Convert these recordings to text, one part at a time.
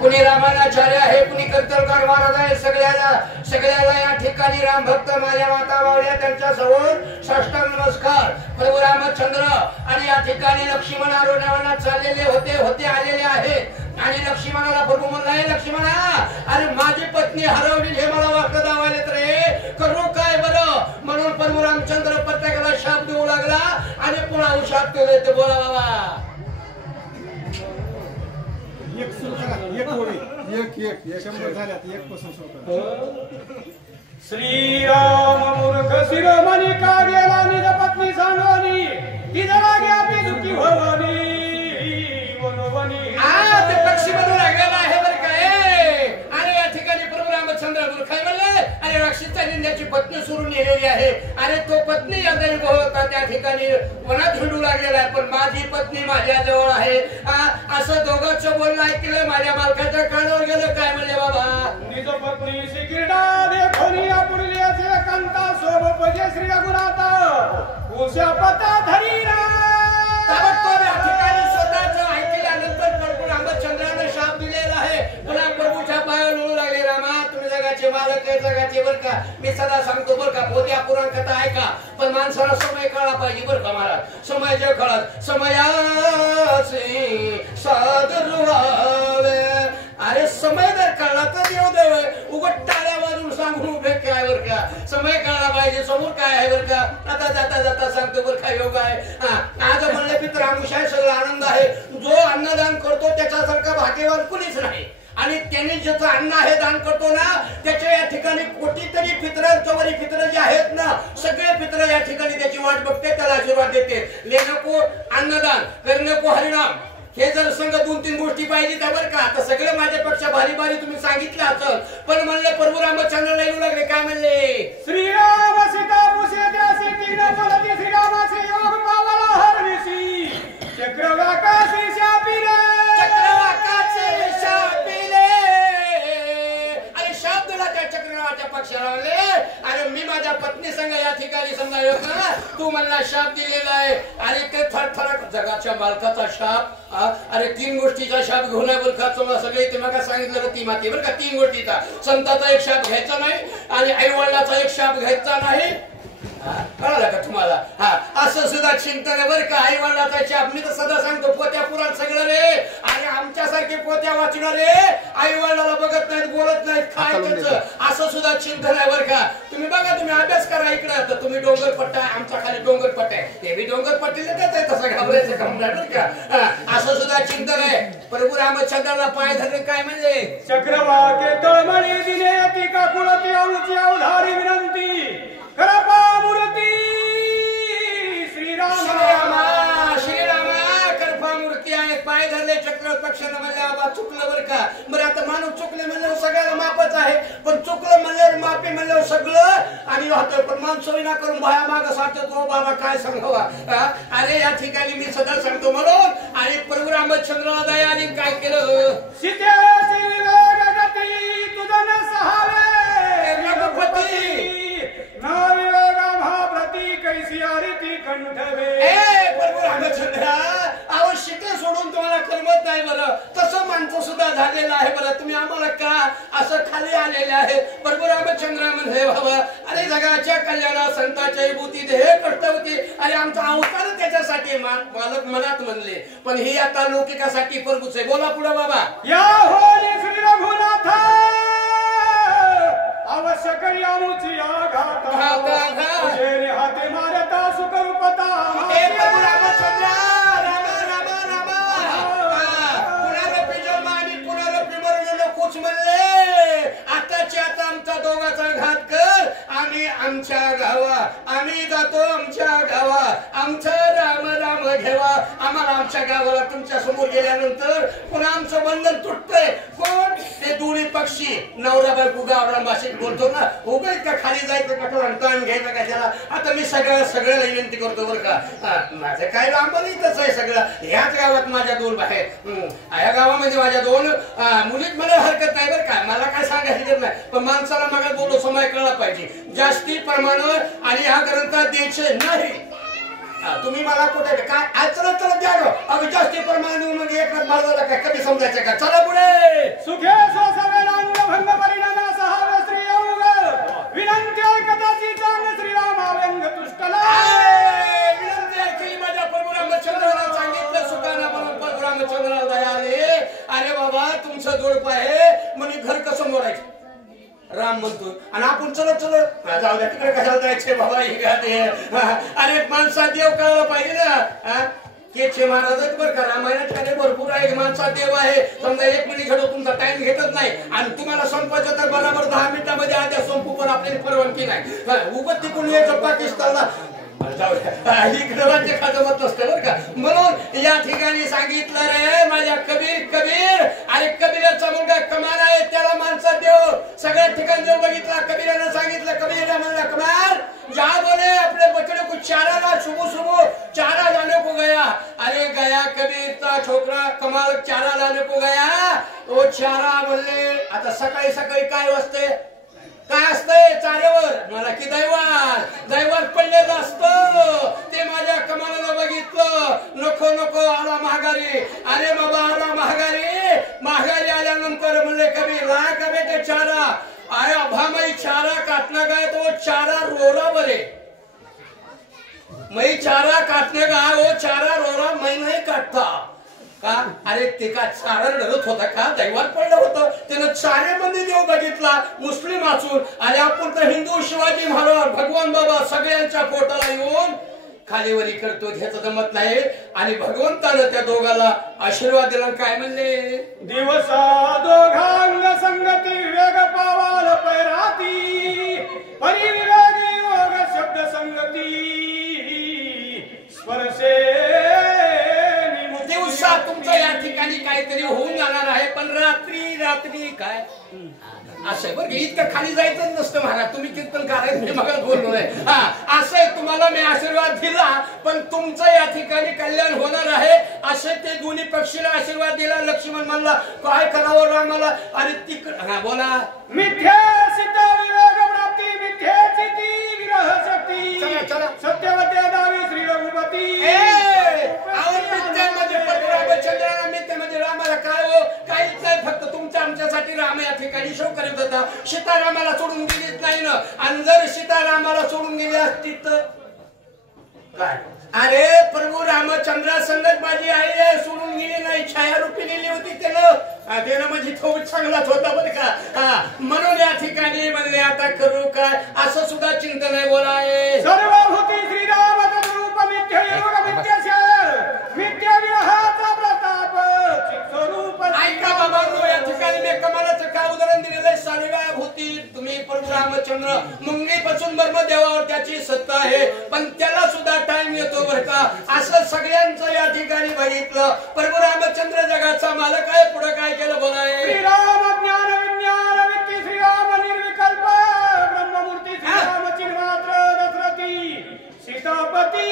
कुणी रामानाचार्य आहे, कुणी कर्तलकार महाराज आहे. सगळ्याला या ठिकाणी राम भक्त माझ्या माता बावल्या त्यांच्या समोर साष्टांग नमस्कार. प्रभू रामचंद्र आणि या ठिकाणी लक्ष्मण आरोग्याला चाललेले होते आलेले आहेत आणि लक्ष्मणाला प्रभू म्हणलाय, लक्ष्मणा अरे माझी पत्नी हरवली हे मला वाटलं दावायलेत रे, करू काय बरं. म्हणून प्रभू रामचंद्र प्रत्येकाला शाप देऊ लागला आणि पुन्हा शाप देऊ देते. बोला बाबा श्रीराम मूर्ख शिरोमणी का गेला निज पत्नी सांगोनी ती जरा घ्या ती दुःखी भवानी मनोवनी. ते पक्षी बनू लागलेला आहे बरं काय. आणि या ठिकाणी प्रभू रामचंद्र मूर्ख म्हणले आणि राक्षीचा निंद्याची पत्नी सोडून नेलेली आहे. अरे तो पत्नी या दैव होता त्या ठिकाणी वनात हिंडू लागलेला आहे, पण माझी पत्नी माझ्या जवळ आहे. असं दोघांचं बोलणं ऐकलं, माझ्या मालकाच्या कानावर गेलं. काय म्हणले बाबा, निज पत्नी श्री क्रीडा देखोनी आपुरली असे कांता सोबपजे श्री रघुनाथ उषा पता धरीरा. ताबडतोब या ठिकाणी स्वतःचं ऐकल्यानंतर प्रभू रामचंद्राने शाप दिलेला आहे. पुन्हा प्रभूच्या पायावर लोळू लागले, रामा तुम्ही जगाचे मालक आहे, जगाचे बरं का. मी सदा सांगतो बरं का, पोत्या पुराण कथा ऐका, पण माणसाला समय कळला पाहिजे बरं का महाराज. समय जे कळत समयाचे सादर व्हावे. अरे समय जर कळला तर देव उगट टाळ्या वाजून सांगून उभे काय बरं का. समय कळला पाहिजे समोर काय आहे बरं का. आता जाता जाता सांगतो बरं का योग आहे. आज म्हणले पित्र आमुषाय सगळा आनंद आहे. जो अन्नदान करतो त्याच्यासारखा भाग्यवान कुणीच नाही. आणि त्यांनी ज्याचं अन्न आहे दान करतो ना, त्याच्या या ठिकाणी कोटीतरी पितरांच्यावरी पित्र जे आहेत ना, सगळे पित्र या ठिकाणी त्याची वाट बघते, त्याला आशीर्वाद देते. लेनको अन्नदान, करनको हरिनाम, हे जर संघ 2-3 गोष्टी पाहिजे त्या बरं का. आता सगळे माझ्यापेक्षा भारी भारी तुम्ही सांगितलं असेल, पण म्हणले प्रभू रामचंद्राला येऊ लागले. काय म्हणले, श्रीराम सीता पुसे त्यासी तीन बोलती श्रीरामाचे योग पावला हरविसी चक्रवाकाशी शापिले. चक्रवाकाचे शापिले. अरे शाप दिला त्या चक्रवाच्या पक्षाला. अरे मी माझ्या पत्नी संग या ठिकाणी समजा योग ना, तू मला शाप दिलेला आहे. आणि ते थरथरक जगाच्या मालकाचा शाप. अरे 3 गोष्टीचा शाप घेऊन बरं का. तुम्हाला सगळे ते मग सांगितलं ती माती बरं का. 3 गोष्टीचा, संताचा एक शाप घ्यायचा नाही आणि आई वडिलाचा एक शाप घ्यायचा नाही. कळलं का तुम्हाला. असं सुद्धा चिंतन आहे बरं का. आई वडिलाचा शाप मी तर सदा सांगतो, पोत्या पुराण सगळं रे. आणि आमच्यासारखे पोत्या वाचणारे आई वडिलाला बघत नाहीत, बोलत नाहीत, काय त्याचं असं सुद्धा चिंतन आहे बरं का. तुम्ही बघा, तुम्ही अभ्यास करा इकडं. तर तुम्ही डोंगर पट्टा आहे, आमच्या खाली डोंगर पट्टा आहे, ते बी डोंगर पट्टीला देत आहे. तसं घाबरायचं काम नाही बरं का. असं सुद्धा चिंतन आहे. प्रभू रामचंद्राला पाय धरले. काय म्हणले, चक्रवाके तळमळी दिले ती का कुळती आमची अवधारी विनंती करपा मूर्ती श्रीराम. श्रीरामा करपा मूर्ती आहे. पाय धरले चक्र पक्षानं म्हणले बाबा चुकलं बरं का. बरं आता माणूस चुकले म्हणल्यावर सगळ्याला मापच आहे, पण चुकलं म्हणल्यावर माफी म्हणल्यावर सगळं आणि होतं. पण माणसं विना करून बाया माग साठतो बाबा काय सांगावा. अरे या ठिकाणी मी सदा सांगतो म्हणून. आणि प्रभू रामचंद्राला दयाने काय केलं, सीतेची विवेकगती तुझं न सहावे रघुपती नाविवेगा महाप्रती कैसी आरती कंठवे. प्रभू रामचंद्रा आवश्यक सोडून तुम्हाला करमत नाही बरं. तसं माणसं सुद्धा झालेलं आहे बरं. तुम्ही आम्हाला का असं खाली आलेले आहे. प्रभू रामचंद्र म्हणले बाबा अरे जगाच्या कल्याणा संताच्या विभूती देह कष्ट होती. अरे आमचा अवतार त्याच्यासाठी मालक मनात म्हणले, पण ही आता लौकिकासाठी प्रभूच आहे. बोला पुढे बाबा. या होली श्री रघुनाथ अवश्य करी आमुची आघात हाते मारता सुखरूपता. प्रभू रामचंद्र रामा रामा रामा पुनरपी जन्म आणि पुनरपी मरण नकोच म्हणले. आताच्या आता आमचा दोघाचा घात कर. आम्ही आमच्या गावा, आम्ही जातो आमच्या गावा. आमचं राम राम घेवा. आम्हाला आमच्या गावाला तुमच्या समोर गेल्यानंतर पुन्हा आमचं बंधन तुटतंय. कोण ते दोन्ही पक्षी नवरा बायको गावरान भाषेत बोलतो ना, उभे का खाली जायचं कठोर ताण घ्यायचं कशाला. आता मी सगळ्याला विनंती करतो बरं का. माझं काय लांब नाही, तसं आहे सगळं. ह्याच गावात माझ्या 2 बाहेर, या गावामध्ये माझ्या 2 मुलीत मला हरकत नाही बरं का. मला काय सांगायचं नाही, पण माणसाला मग बोललो समय कळला पाहिजे. जास्ती प्रमाण आणि ह्या ग्रंथात द्यायचे नाही. तुम्ही मला कुठे काय आज चला चला द्या. अगं जास्ती प्रमाण मग एक भागाला काय कमी समजायचं का. चला पुढे. सुखे सोसवेलांग भंग परिणाम सहावे श्री योग विनंती ऐकताची चांग श्रीराम व्यंग तुष्टला विनंती ऐकली माझ्या प्रभू रामचंद्राला सांगितलं सुखाना म्हणून प्रभू रामचंद्राला दया आली. अरे बाबा तुमचं जोडप आहे म्हणे घर कसं मोडायचं राम म्हणतो आणि आपण चलो जाऊ द्या तिकडे कशाला जायचे बाबा अरे माणसा देव कळलं पाहिजे ना. केचे महाराज बरं का रामायणात भरपूर आहे माणसा देव आहे. समजा 1 मिनिट घेतो तुमचा टाइम घेतच नाही आणि तुम्हाला संपवायचं तर बरोबर 10 मिनिटांमध्ये आद्या संपू पण आपल्याला परवानगी नाही. उगत तिकडून यायचं पाकिस्तानला इकडे राज्य खातं मत नसतं बरं का. म्हणून या ठिकाणी सांगितलं रे माझ्या कबीर अरे कबीराचा मुलगा कमाल आहे त्याला माणसा देव सगळ्या ठिकाणी जर बघितला कबीरानं सांगितलं कबीर म्हणला कमाल जा बोले अपने बच्चे को चारा सुबह चारा लाने को गया. अरे गया कबीरचा छोकरा कमाल चारा लाने को गया. वो चारा बोलले आता सकाळी सकाळी काय वाजते काय असतंय चाऱ्यावर मला की दैवात पडलेलं असतं ते माझ्या कमालानं बघितलं. नको आला महागारी. अरे बाबा आला महागारी आल्यानंतर म्हणले कबीर ला का बेटे चारा आया भाई चारा काटना गया तो वो चारा रोरा बरे मैं चारा काटने का वो चारा रोरा मैं नहीं काटता का. अरे ते का चारा रडत होता का दैवात पडलं होतं त्यानं चाऱ्यामध्ये देव बघितला मुस्लिम असून. आणि आपण तर हिंदू शिवाजी महाराज भगवान बाबा सगळ्यांच्या पोटाला येऊन खालीवरी करतो ह्याचं जमत नाही. आणि भगवंतानं त्या दोघाला आशीर्वाद दिला काय म्हणले दिवसा दोघांग संगती वेग पावाल पैराती परिविरागी योग शब्द संगती स्पर्शे दिवसा तुमचं या ठिकाणी काहीतरी होऊन जाणार आहे पण रात्री काय असं बरं इतकं खाली जायचं नसतं महाराज. तुम्ही कीर्तन करायचं मी मग बोललो नाही. असं तुम्हाला मी आशीर्वाद दिला पण तुमचं या ठिकाणी कल्याण होणार आहे असे ते दोन्ही पक्षीला आशीर्वाद दिला. लक्ष्मण म्हणला काय करावं रामाला. अरे तिकडे बोला मिथ्या सीता विराग प्राप्ती मिथ्याची ती विरह शक्ती सत्यवते दावी श्री रघुपती. रामचंद्राला मिथ्यामध्ये रामाला काय हो काहीच नाही फक्त तुमच्या आमच्यासाठी राम या ठिकाणी शोक करत होता. सीतारामाला सोडून गेलीच नाही ना. आणि जर सीतारामाला सोडून गेली असती तर काय अरे प्रभू रामचंद्रा संगत माझी आई आहे सोडून गेली नाही छाया रूपी नेली होती त्यानं म्हणजे तो चांगलाच होता बरं का. म्हणून या ठिकाणी म्हणले आता करू काय असं सुद्धा चिंतन आहे बोलाय सर्वभूती श्रीराम रूप मिथ्या योग मिथ्या विरहाचा प्रताप स्वरूप. ऐका बाबा या ठिकाणी मी कमालाचं का उदाहरण दिलेलं आहे. सर्वभूती तुम्ही प्रभू रामचंद्र मुंगीपासून ब्रह्मदेवावर त्याची सत्ता आहे पण त्याला सुद्धा टाइम येतो बरं का. असं सगळ्यांचं या ठिकाणी बघितलं. प्रभू रामचंद्र जगाचा मालक आहे. पुढे काय केलं बोलाय श्रीराम ज्ञान विज्ञान वित्ती श्रीराम निर्विकल्प ब्रह्ममूर्ती श्रीराम चिन्मात्र दशरथी सीतापती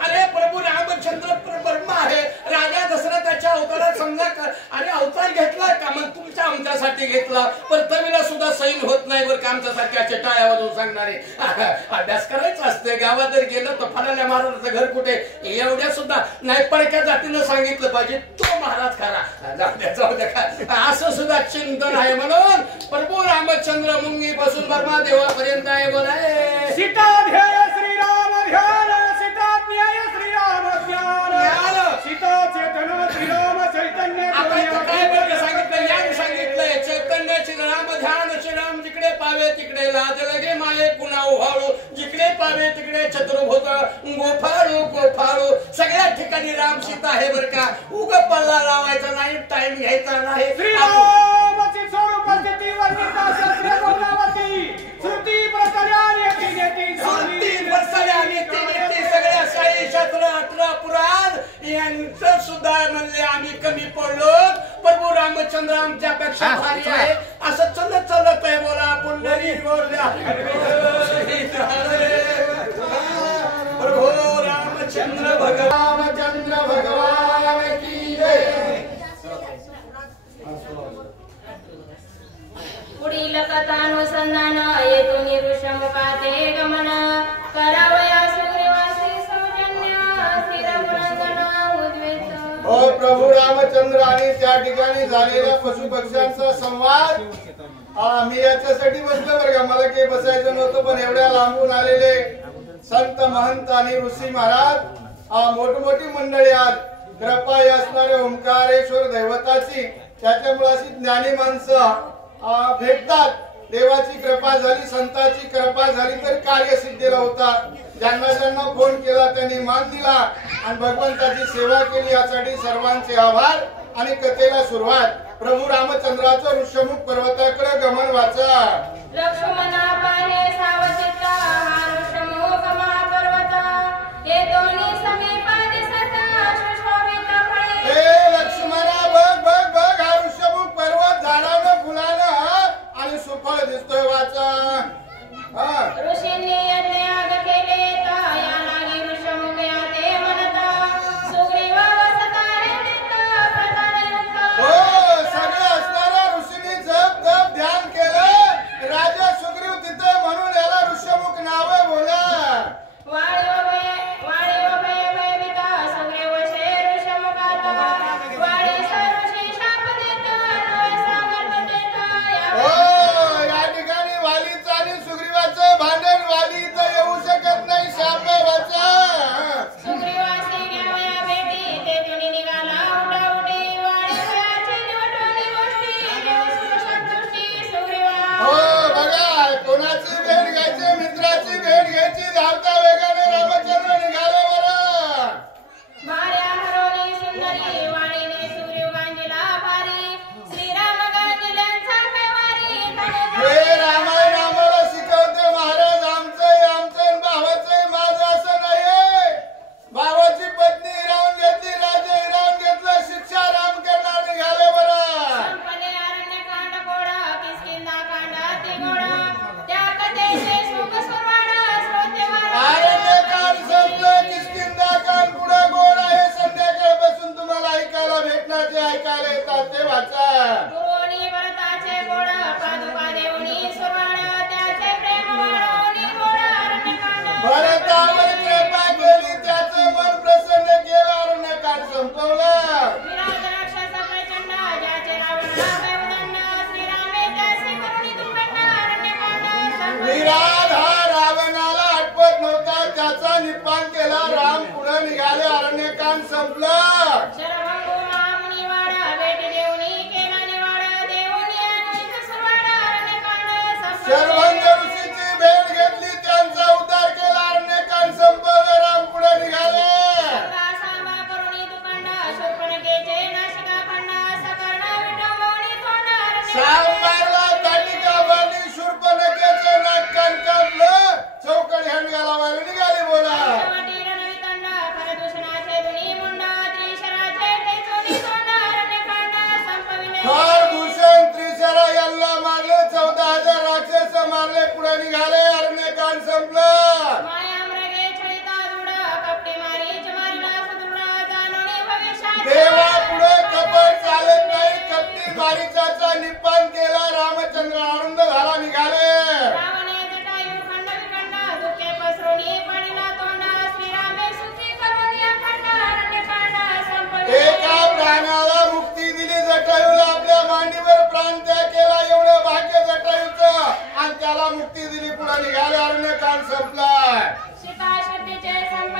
अरे प्रभू रामचंद्र ब्रह्मा आहे राजा दशरथाच्या अवतारात समजा अरे अवतार घेतला का मग तुमच्या आमच्यासाठी घेतला पृथ्वीला सुद्धा सैन होत नाही बरं का आमच्यासारख्या टाळ्या वाजवून सांगणारे. अभ्यास करायचा असते गावात जर गेलं तर फलाल्या महाराजाचं घर कुठे एवढ्या सुद्धा नाही पडक्या जातीनं सांगितलं पाहिजे तो महाराज खरा जाऊ द्या असं सुद्धा चिंतन आहे. म्हणून प्रभू रामचंद्र मुंगी पासून ब्रह्मा देवापर्यंत आहे बोलाय सीता ध्येय श्रीराम ध्यान सीता ज्ञाय श्रीराम ज्ञान सीता चेतन श्रीराम चैतन्य. सांगितलं सांगितलंय चैतन्य श्रीराम ध्यान श्रीराम जिकडे पावे तिकडे लाज लगे माये पुन्हा उभाळू जिकडे पावे तिकडे चतुर्भुज गोफाळू सगळ्या ठिकाणी राम सीता आहे बरं का. उग पल्ला लावायचा नाही टाइम घ्यायचा नाही. श्रीरामाची स्वरूप स्थिती वर्णिता शास्त्रीय गुणावती श्रुती प्रसल्याने सगळ्या साई शास्त्र 18 पुराण यांचं सुद्धा म्हणले आम्ही कमी पडलो. प्रभू रामचंद्र आमच्यापेक्षा भारी आहे असं चालत आहे बोला पुंडरी प्रभू रामचंद्र भगवान की जय. पुढील कथानुसंधान येतो निरुषमुखाते गमन करावया सूर्यवासी सौजन्य स्थिर गुणंग ओ प्रभू रामचंद्र आणि त्या ठिकाणी झालेल्या पशु पक्ष्यांचा संवाद मी याच्यासाठी बसलो बरं का. मला काही बसायचं नव्हतं, पण एवढ्या लांबून आलेले संत महंत आणि ऋषी महाराज मोठमोठी मंडळी आज कृपा असणारे ओंकारेश्वर दैवताची, त्याच्यामुळे अशी ज्ञानी माणसं भेटतात. देवाची कृपा झाली, संताची कृपा झाली तर कार्यसिद्धीला होता. ज्यांना ज्यांना फोन केला त्यांनी मान दिला आणि भगवंताची सेवा केली, यासाठी सर्वांचे आभार. आणि कथेला सुरुवात. प्रभू रामचंद्राचं ऋषमुख पर्वताकडे गमन वाचा. लक्ष्मणा पाहे सावचित्ता हा ऋषमुख महापर्वत हे दोन्ही समीप दिसता सुशोभित फळे. हे लक्ष्मणा बघ बघ बघ, हा ऋषमुख पर्वत झाडानं फुलानं आणि सुफळ दिसतोय वाचा. ऋषींनी यज्ञ केले या लागी ऋषमुख या ते म्हणता सुग्रीव वसता रे नित्य प्रधानयुक्त. हो, सगळं असणाऱ्या ऋषींनी जप जप ध्यान केलं. राजा सुग्रीव तिथे म्हणून याला ऋषमुख नाव बोला. वाळीव भय भयभीता सुग्रीव शे ऋषमुखाता वाळी ऋषी शाप देता नवे सामर्थ्य देता. हो, या ठिकाणी वालीचं आणि सुग्रीवाचं भांडण. वाली इथं येऊ शकत नाही, शाप वाचा. सुग्रीवासी घ्यावया भेटी ते तिने निघाला उठाउठी वाळी भयाची निवटवली गोष्टी देव सुख संतुष्टी सुग्रीवा. हो, बघा कोणाची भेट घ्यायची, मित्राची भेट घ्यायची, धावता वेगाने रामचंद्र निघाले बरं. भार्या हरवली सुंदरी वाळीने सुग्रीव गांजीला भारी श्रीराम गांजिल्यांचा कैवारी हे रामायण आम्हाला शिकवते महाराज. आमचं भावाचंही माझं असं नाहीये. भावाची पत्नी हिरावून घेतली, राजा हिरावून घेतलं, शिक्षा राम करणार निघाले बरं. संपले अरण्यकांड गोडा किष्किंधा कांडा ती गोडा त्या कथेचे सुख सुरवाडा श्रोतेवाडा. अरण्यकांड संपलं, किष्किंधाकांड पुढे गोड आहे. संध्याकाळपासून तुम्हाला ऐकायला भेटणार, जे ऐकायला येतात ते वाचा. गुरुनी भरताचे गोडा पादुका देऊनी सुरवाडा त्याचे प्रेम वाढवणी गोडा अरण्यकांड. भरतावर कृपा केली, त्याचं मन प्रसन्न केलं, अरण्यकांड संपवलं. विराट राक्षस प्रचंड ज्याचे रावणा भयउदंड श्रीरामे त्याचे करुणी दुर्गंड अरण्यकांड संपले. विराट हा रावणाला आठवत नव्हता, त्याचा निपान केला. राम पुढे निघाले, अरण्यकांड संपलं. शरभंगो महामुनी वाडा भेट देऊनी केला निवाडा देऊनी अनेक सुरवाडा अरण्यकांड संपले. शरभंग ऋषीची भेट घेतली, त्यांचा उद्धार केला, अरण्यकांड संपवलं. राम पुढे निघाले. गंगा सामा करुणी दुखंड शूर्पणखेचे नाशिका खंड सकर्ण विटंबवणी तोंड साव अरण्यकांड. मारला, ताटिका बांधली, शूर्पणखेचं नाक कापलं, चौकडी हंड घालावायला निघाली बोला. पंचवटी रणवितंड खरदूषणाचे धुनी मुंड त्रिशराचे ठेचुनी तोंड अरण्यकांड संपविले. खरदूषण त्रिशरा यांना मारले, 14,000 राक्षस मारले, पुढे निघाले, अरण्यकांड संपलं. माया मृगे छळिता दूढ कपटी मारीच मारिला सुदृढ जाणवणी भविष्यात. देवा पुढे कपट चालत नाही, कपटी मारीचाचा निपान केला, रामचंद्र आनंद झाला, निघाले. रावणे जटायू खंड विखंड दुःखे पसरुनी पडिला तोंड श्रीरामे सुखी करून या खंड अरण्यकांड संपविले. एका प्राण्याला मुक्ती दिली, जटायूला आपल्या मांडीवर प्राण त्याग केला, एवढं भाग्य जटायूचं, आणि त्याला मुक्ती दिली, पुढे निघाले, अरण्यकांड संपला. सीता शक्तीचे संप